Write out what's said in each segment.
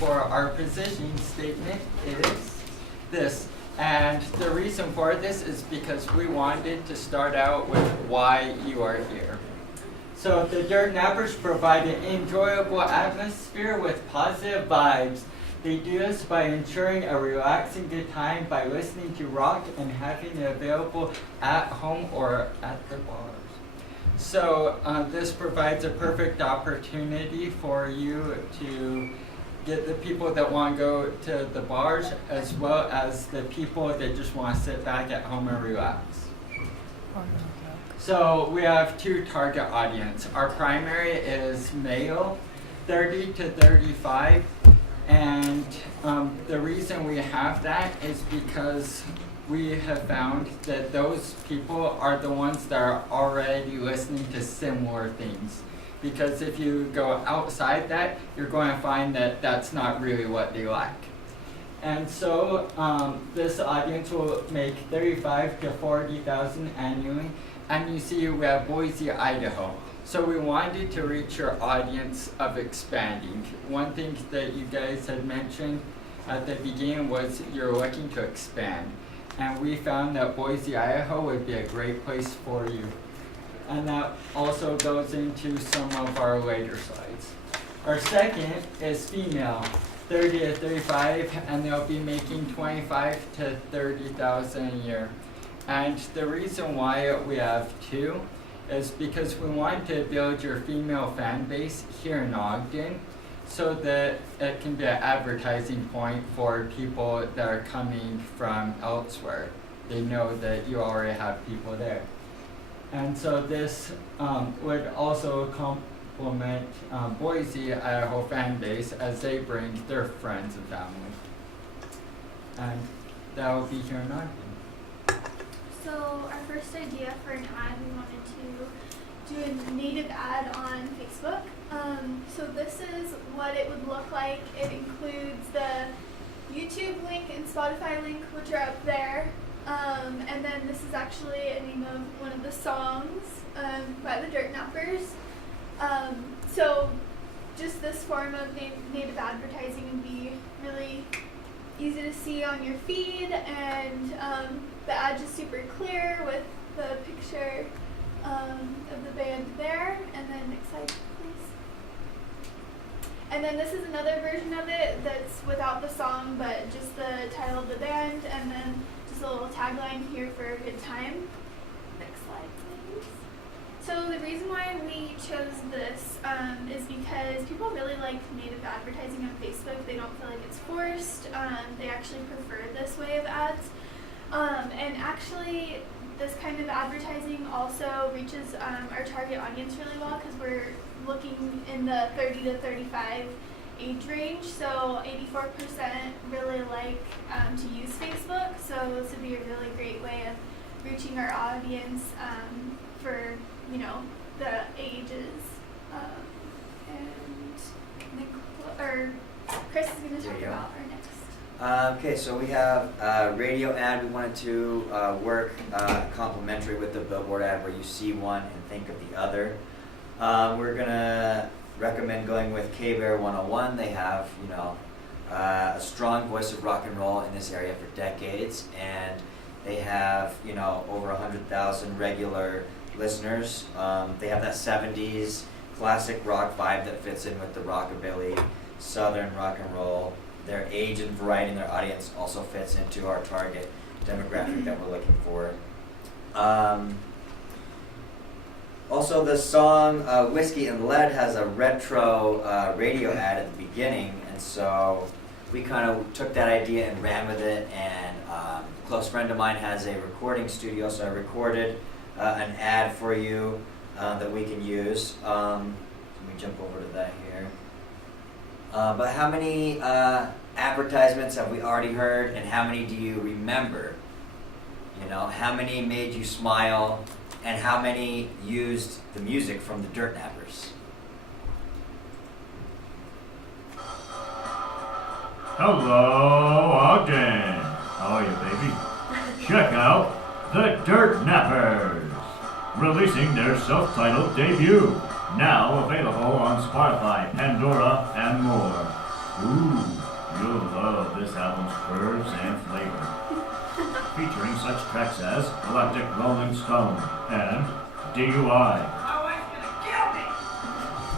for our position statement is this. And the reason for this is because we wanted to start out with why you are here. So the Dirt Nappers provide an enjoyable atmosphere with positive vibes. They do this by ensuring a relaxing good time by listening to rock and having it available at home or at the bars. So this provides a perfect opportunity for you to get the people that want to go to the bars as well as the people that just want to sit back at home and relax. So we have two target audience. Our primary is male, 30 to 35. And the reason we have that is because we have found that those people are the ones that are already listening to similar things. Because if you go outside that, you're going to find that that's not really what they like. And so this audience will make 35 to 40,000 annually. And you see we have Boise, Idaho. So we wanted to reach your audience of expanding. One thing that you guys had mentioned at the beginning was you're looking to expand. And we found that Boise, Idaho would be a great place for you. And that also goes into some of our later slides. Our second is female, 30 to 35, and they'll be making 25 to 30,000 a year. And the reason why we have two is because we want to build your female fan base here in Ogden so that it can be an advertising point for people that are coming from elsewhere. They know that you already have people there. And so this would also complement Boise, Idaho fan base as they bring their friends and family. And that will be here in Ogden. So our first idea for an ad, we wanted to do a native ad on Facebook. So this is what it would look like. It includes the YouTube link and Spotify link, which are up there. And then this is actually a name of one of the songs by the Dirt Nappers. So just this form of native advertising would be really easy to see on your feed, and the ad is super clear with the picture of the band there. And then next slide, please. And then this is another version of it that's without the song, but just the title of the band, and then just a little tagline here for a good time. Next slide, please. So the reason why we chose this is because people really like native advertising on Facebook. They don't feel like it's forced. They actually prefer this way of ads. And actually, this kind of advertising also reaches our target audience really well because we're looking in the 30 to 35 age range. So 84% really like to use Facebook. So this would be a really great way of reaching our audience for, you know, the ages. And Chris is going to talk about our next. Okay, so we have a radio ad. We wanted to work complementary with the billboard ad where you see one and think of the other. We're going to recommend going with K-Bear 101. They have, you know, a strong voice of rock and roll in this area for decades, and they have, you know, over 100,000 regular listeners. They have that 70s classic rock vibe that fits in with the rockabilly, southern rock and roll. Their age and variety in their audience also fits into our target demographic that we're looking for. Also, the song Whiskey and Lead has a retro radio ad at the beginning, and so we kind of took that idea and ran with it, and a close friend of mine has a recording studio, so I recorded an ad for you that we can use. Let me jump over to that here. But how many advertisements have we already heard, and how many do you remember? You know, how many made you smile, and how many used the music from the Dirt Nappers? Hello, Ogden. How are you, baby? Check out the Dirt Nappers, releasing their self-titled debut, now available on Spotify, Pandora, and more. Ooh. this album's curves and flavor, featuring such tracks as Electric Rolling Stone and DUI. My wife's gonna kill me!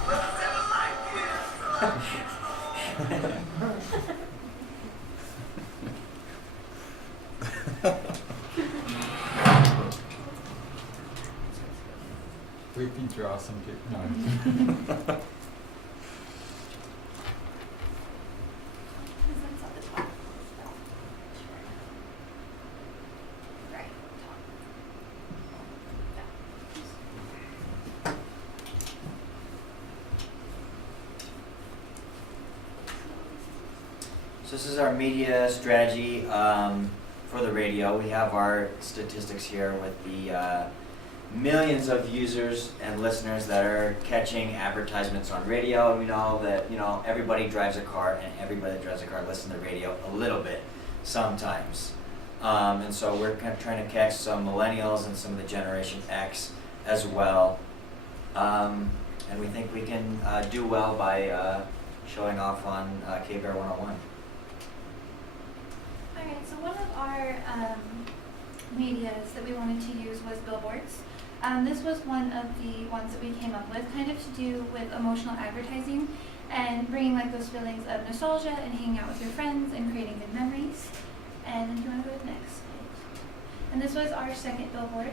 But I never We can draw some good, no. Because that's at the top. Right, top. Yeah. So this is our media strategy for the radio. We have our statistics here with the millions of users and listeners that are catching advertisements on radio. We know that everybody drives a car, and everybody that drives a car listens to the radio a little bit sometimes. And so we're kind of trying to catch some millennials and some of the Generation X as well. And we think we can do well by showing off on K-Bear 101. Alright, so one of our medias that we wanted to use was billboards. This was one of the ones that we came up with, kind of to do with emotional advertising and bringing like those feelings of nostalgia and hanging out with your friends and creating good memories. And if you want to go to the next slide. And this was our second billboard.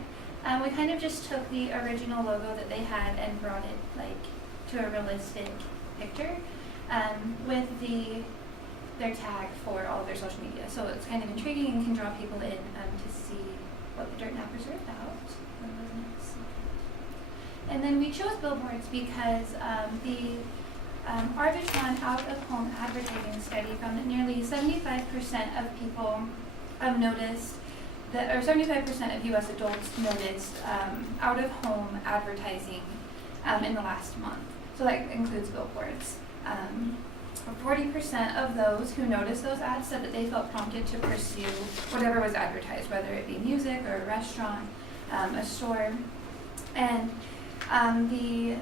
We kind of just took the original logo that they had and brought it like to a realistic picture with their tag for all of their social media. So it's kind of intriguing and can draw people in to see what the Dirt Nappers are about. And then we chose billboards because the Arbitron out-of-home advertising study found that nearly 75% of people noticed that, or 75% of U.S. adults noticed out-of-home advertising in the last month. So that includes billboards. 40% of those who noticed those ads said that they felt prompted to pursue whatever was advertised, whether it be music or a restaurant, a store. And the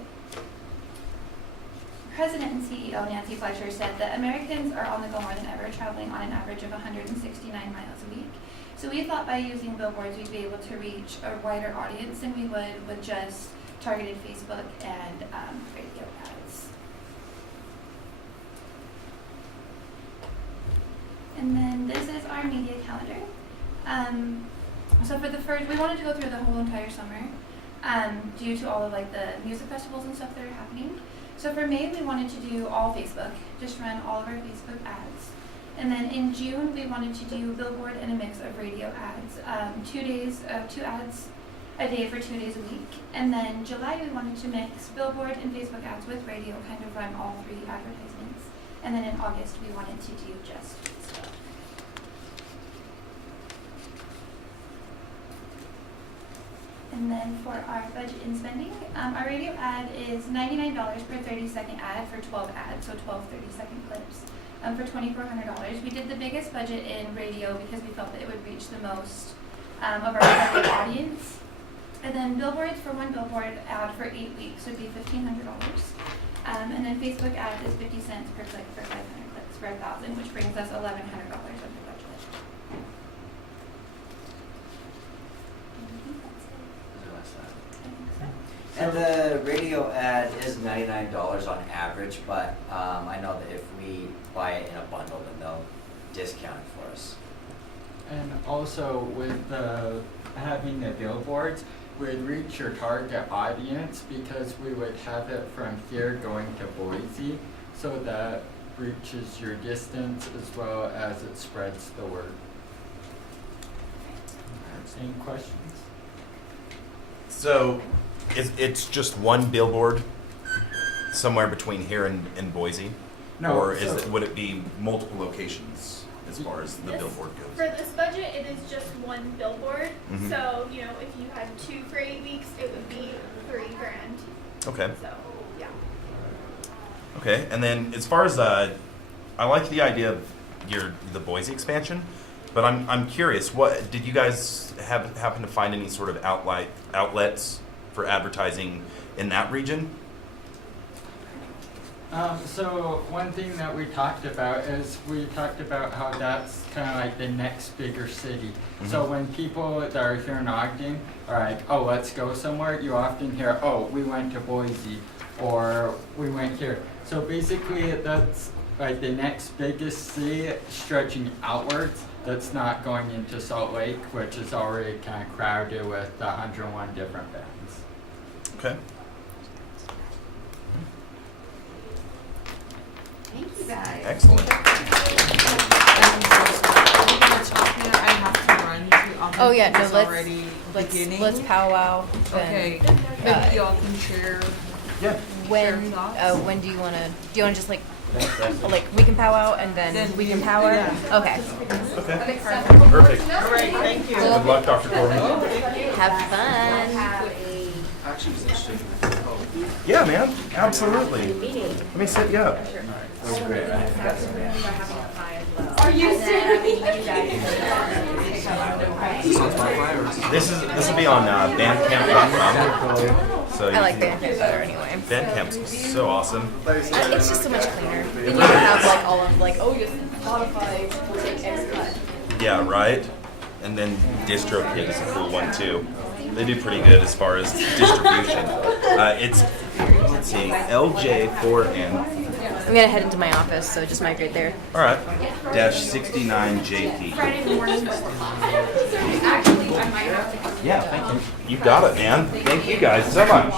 president and CEO, Nancy Fletcher, said that Americans are on the go more than ever, traveling on an average of 169 miles a week. So we thought by using billboards, we'd be able to reach a wider audience than we would with just targeted Facebook and radio ads. And then this is our media calendar. So for the first, we wanted to go through the whole entire summer due to all of like the music festivals and stuff that are happening. So for May, we wanted to do all Facebook, just run all of our Facebook ads. And then in June, we wanted to do billboard and a mix of radio ads, 2 days, 2 ads a day for 2 days a week. And then July, we wanted to mix billboard and Facebook ads with radio, kind of run all 3 advertisements. And then in August, we wanted to do just Facebook. And then for our budget and spending, our radio ad is $99 per 30-second ad for 12 ads, so 12 30-second clips for $2,400. We did the biggest budget in radio because we felt that it would reach the most of our target audience. And then billboards for 1 billboard ad for 8 weeks would be $1,500. And then Facebook ad is 50 cents per click for 500 clicks for 1,000, which brings us $1,100 under budget. And the radio ad is $99 on average, but I know that if we buy it in a bundle, then they'll discount it for us. And also with having the billboards, we'd reach your target audience because we would have it from here going to Boise, so that reaches your distance as well as it spreads the word. Any questions? So, it's just one billboard somewhere between here and Boise? No, Or so- would it be multiple locations as far as the This- billboard For goes? this budget, it is just 1 billboard. Mhm. So, if you had 2 for 8 weeks, it would be $3,000. Okay. So, yeah. Okay, and then as far as I like the idea of the Boise expansion, but I'm curious, what did you guys happen to find any sort of outlets for advertising in that region? So one thing that we talked about is we talked about how that's kind of like the next bigger city. So when people that are here in Ogden are like, oh, let's go somewhere, you often hear, oh, we went to Boise or we went here. So basically that's like the next biggest city stretching outwards that's not going into Salt Lake, which is already kind of crowded with 101 different bands. Okay. Thank you guys. Excellent. I have to run to Ogden. Oh, yeah, no, It's let's- already beginning. Let's powwow. Okay, then, maybe y'all can share. Yeah. When, Share thoughts? when do you wanna just like we can powwow and then we can power? yeah. Okay. Okay. Perfect. All right, thank you. Good luck, Dr. Corbin. Have fun. Yeah, man. Absolutely. Let me set you up. Are you serious? This will be on Bandcamp.com. So I like Bandcamp better anyway. Bandcamp's so awesome. It's just so much cleaner. Then you don't have like all of like, oh, yes, Spotify will take X cut. Yeah, right. And then DistroKid is a cool one too. They do pretty good as far as distribution. It's let's see, LJ4N. I'm gonna head into my office, so just migrate there. All right. -69JP. Yeah, thank you. You got it, man. Thank you guys so much.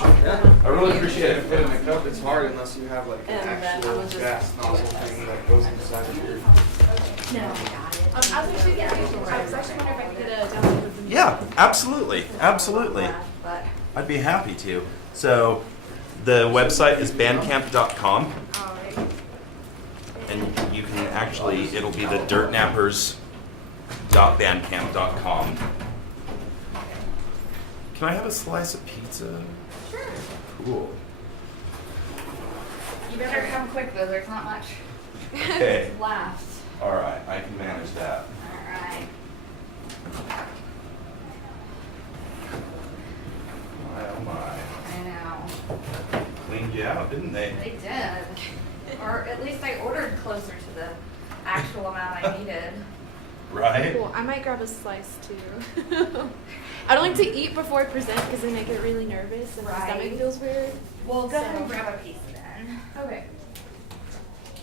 I really appreciate it. Put it in a cup, it's hard unless you have like an actual gas nozzle thing that goes inside of your. Yeah, absolutely, absolutely. I'd be happy to. So, the website is bandcamp.com, and you can actually, it'll be the dirtnappers.bandcamp.com. Can I have a slice of pizza? Sure. Cool. You better come quick though. There's not much Okay. left. All right, I can manage that. All right. My oh my. I know. Cleaned you out, didn't they? They did. Or at least I ordered closer to the actual amount I needed. Right? Cool. I might grab a slice too. I don't like to eat before I present because then I get really nervous and my Right. stomach feels weird. Well, go ahead and grab a piece then. Okay.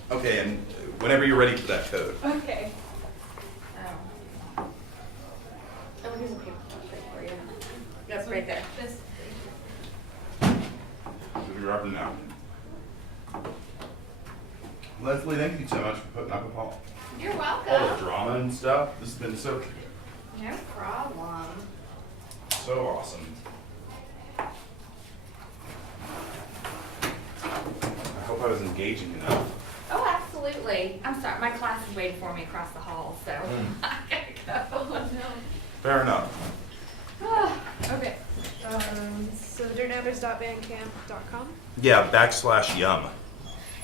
Okay, and whenever you're ready for that code. Okay. Oh, here's a paper cup for you. That's right there. You're up and now. Leslie, thank you so much for putting up with all You're the welcome. drama and stuff. This has been so No problem. awesome. I hope I was engaging enough. Oh, absolutely. I'm sorry. My class is waiting for me across the hall, so I gotta go. Oh no. Fair enough. Okay. So dirtnappers.bandcamp.com. Yeah, /yum.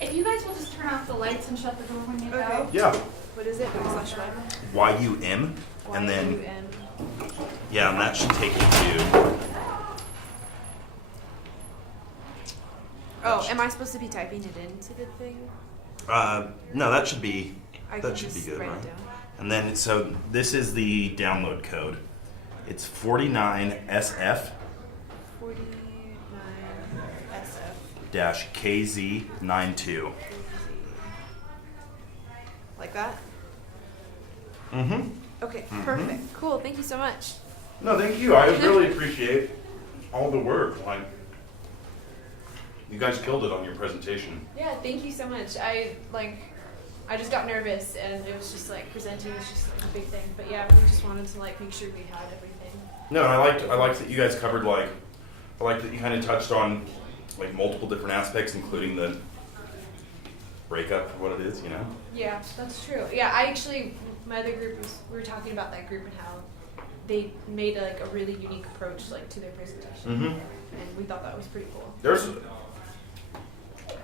If you guys will just turn off the lights and shut the door when you Okay. go. Yeah, What is it? /1. YUM. And then, YUN. yeah, and that should take you to. Oh, am I supposed to be typing it into the thing? No, that should be. I That can should be just good, write right? it down. And then, so this is the download code. It's 49SF 49SF. KZ92. Like that? Mm-hmm. Okay, perfect. Cool. Thank you so much. No, thank you. I really appreciate all the work. Like, you guys killed it on your presentation. Yeah, thank you so much. I just got nervous and it was just like presenting was just like a big thing. But yeah, we just wanted to like make sure we had everything. No, and I liked that you guys covered I liked that you kind of touched on like multiple different aspects, including the breakup for what it is, you know. Yeah, that's true. Yeah, I actually my other group we were talking about that group and how they made a really unique approach to their presentation, Mm-hmm. and we thought that was pretty cool.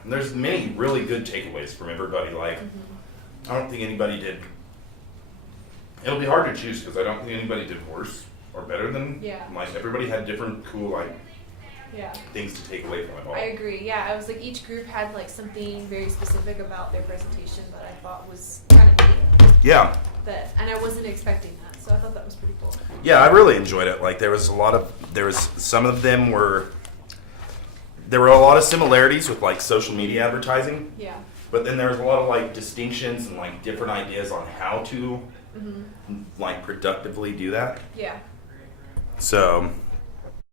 There's many really good takeaways from everybody. I don't think anybody did. It'll be hard to choose because I don't think anybody did worse or better than. Yeah. Everybody had different cool Yeah. things to take away from it all. I agree. Yeah, I was like each group had like something very specific about their presentation that I thought was kind of neat. Yeah. And I wasn't expecting that, so I thought that was pretty cool. Yeah, I really enjoyed it. Like there was some of them there were a lot of similarities with like social media advertising. Yeah. But then there was a lot of like distinctions and like different ideas on how to like productively do that. Yeah. So